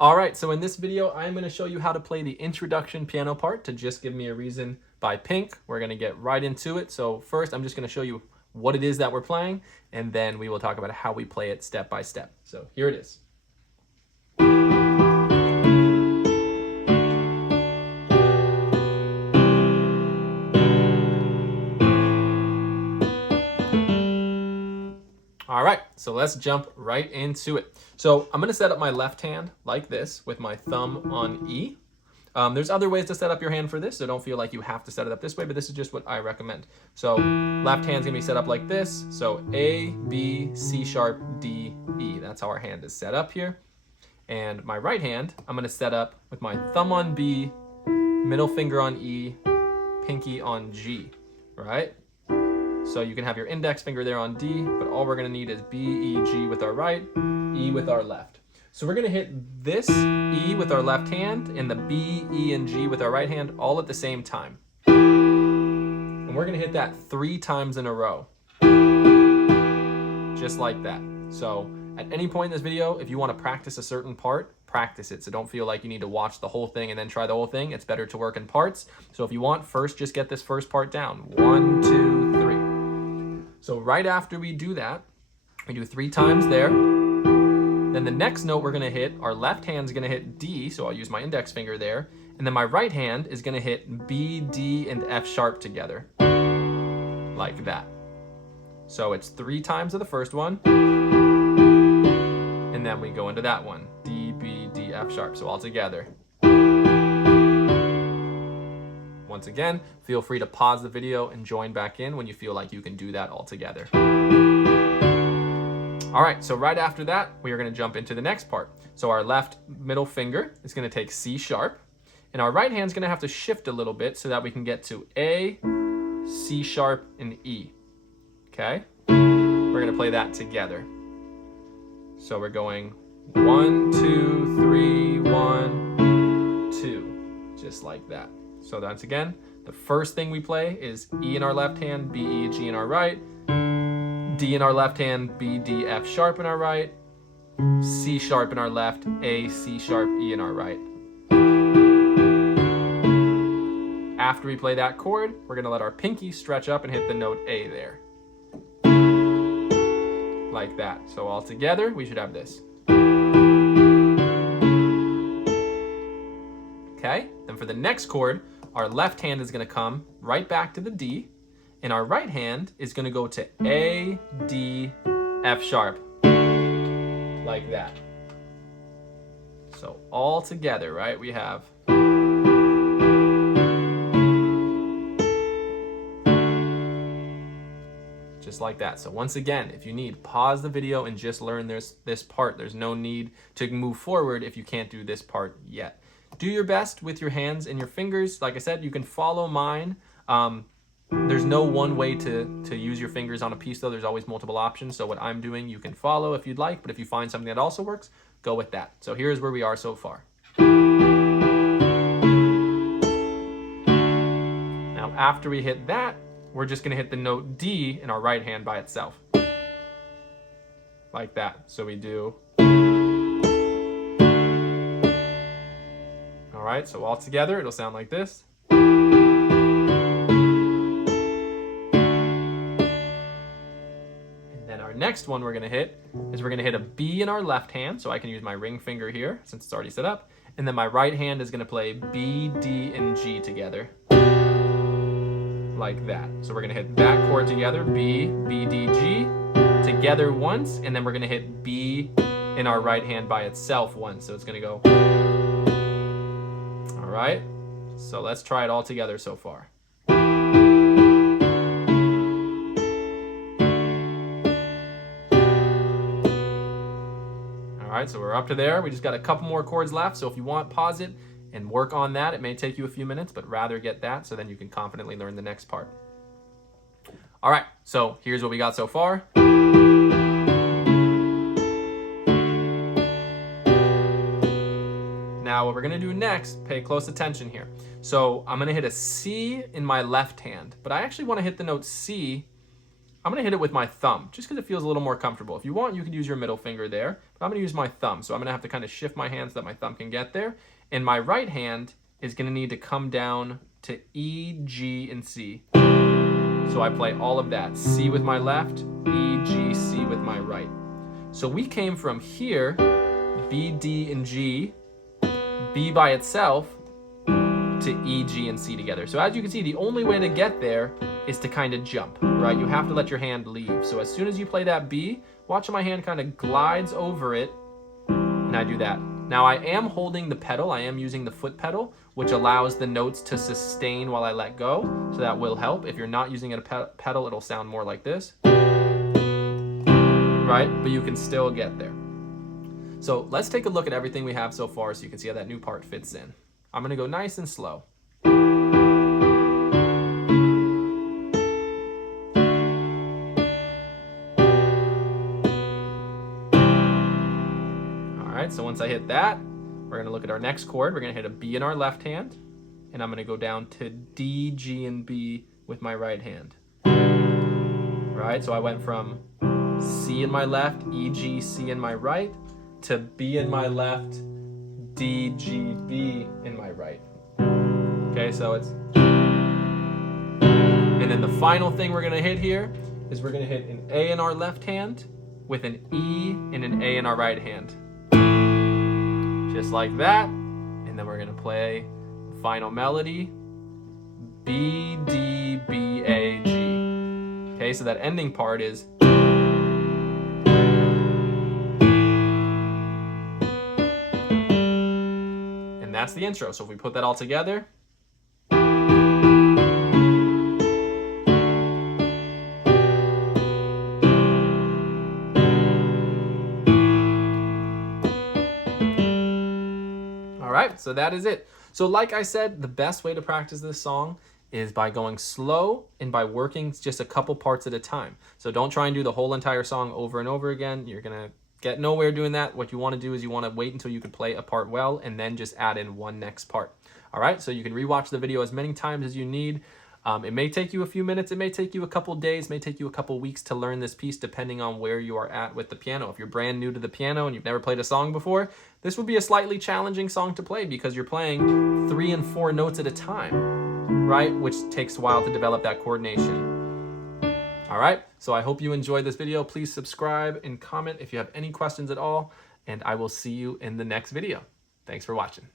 All right, so in this video, I'm going to show you how to play the introduction piano part to Just Give Me a Reason by Pink. We're going to get right into it. So first, I'm just going to show you what it is that we're playing, and then we will talk about how we play it step by step. So here it is. All right, so let's jump right into it. So I'm going to set up my left hand like this with my thumb on E. There's other ways to set up your hand for this, so don't feel like you have to set it up this way, but this is just what I recommend. So left hand's gonna be set up like this. So A, B, C sharp, D, E. That's how our hand is set up here. And my right hand, I'm gonna set up with my thumb on B, middle finger on E, pinky on G, right? So you can have your index finger there on D, but all we're gonna need is B, E, G with our right, E with our left. So we're gonna hit this E with our left hand and the B, E, and G with our right hand all at the same time. And we're gonna hit that 3 times in a row. Just like that. So at any point in this video, if you wanna practice a certain part, practice it. So don't feel like you need to watch the whole thing and then try the whole thing. It's better to work in parts. So if you want, first just get this first part down. 1, 2, 3. So right after we do that, we do 3 times there. Then the next note we're gonna hit, our left hand's gonna hit D, so I'll use my index finger there. And then my right hand is gonna hit B, D, and F sharp together. Like that. So it's 3 times of the first one. And then we go into that one. D, B, D, F sharp, so all together. Once again, feel free to pause the video and join back in when you feel like you can do that all together. All right, so right after that, we are gonna jump into the next part. So our left middle finger is gonna take C sharp, and our right hand's gonna have to shift a little bit so that we can get to A, C sharp, and E, okay? We're gonna play that together. So we're going 1, 2, 3, 1, 2, just like that. So once again, the first thing we play is E in our left hand, B, E, G in our right, D in our left hand, B, D, F sharp in our right, C sharp in our left, A, C sharp, E in our right. After we play that chord, we're gonna let our pinky stretch up and hit the note A there. Like that. So all together, we should have this. Okay, then for the next chord, our left hand is gonna come right back to the D, and our right hand is gonna go to A, D, F sharp, like that. So all together, right, we have. Just like that. So once again, if you need, pause the video and just learn this part. There's no need to move forward if you can't do this part yet. Do your best with your hands and your fingers. Like I said, you can follow mine. There's no one way to use your fingers on a piece though. There's always multiple options. So what I'm doing, you can follow if you'd like, but if you find something that also works, go with that. So here's where we are so far. Now after we hit that, we're just gonna hit the note D in our right hand by itself. Like that. So we do. All right, so all together, it'll sound like this. Next one we're gonna hit is we're gonna hit a B in our left hand, so I can use my ring finger here since it's already set up, and then my right hand is gonna play B, D, and G together, like that. So we're gonna hit that chord together, B, B, D, G, together once, and then we're gonna hit B in our right hand by itself once, so it's gonna go. All right, so let's try it all together so far. All right, so we're up to there. We just got a couple more chords left, so if you want, pause it and work on that. It may take you a few minutes, but rather get that so then you can confidently learn the next part. All right, so here's what we got so far. Now what we're gonna do next, pay close attention here. So I'm gonna hit a C in my left hand, but I actually wanna hit the note C I'm going to hit it with my thumb just because it feels a little more comfortable. If you want, you could use your middle finger there, but I'm going to use my thumb. So I'm going to have to kind of shift my hand so that my thumb can get there. And my right hand is going to need to come down to E, G, and C. So I play all of that. C with my left, E, G, C with my right. So we came from here, B, D, and G, B by itself, to E, G, and C together. So as you can see, the only way to get there is to kind of jump, right? You have to let your hand leave. So as soon as you play that B, watch my hand kind of glides over it, and I do that. Now I am holding the pedal, I am using the foot pedal, which allows the notes to sustain while I let go, so that will help. If you're not using a pedal, it'll sound more like this, right? But you can still get there. So let's take a look at everything we have so far so you can see how that new part fits in. I'm gonna go nice and slow. All right, so once I hit that, we're gonna look at our next chord. We're gonna hit a B in our left hand, and I'm gonna go down to D, G, and B with my right hand. Right, so I went from C in my left, E, G, C in my right, to B in my left, D, G, B in my right. Okay, so it's... And then the final thing we're gonna hit here is we're gonna hit an A in our left hand with an E and an A in our right hand. Just like that. And then we're gonna play the final melody, B, D, B, A, G. Okay, so that ending part is... That's the intro. So if we put that all together. All right, so that is it. So like I said, the best way to practice this song is by going slow and by working just a couple parts at a time. So don't try and do the whole entire song over and over again. You're gonna get nowhere doing that. What you want to do is you want to wait until you can play a part well and then just add in one next part. All right, so you can rewatch the video as many times as you need. It may take you a few minutes, it may take you a couple days, may take you a couple weeks to learn this piece depending on where you are at with the piano. If you're brand new to the piano and you've never played a song before, this would be a slightly challenging song to play because you're playing 3 and 4 notes at a time, right? Which takes a while to develop that coordination. All right, so I hope you enjoyed this video. Please subscribe and comment if you have any questions at all, and I will see you in the next video. Thanks for watching.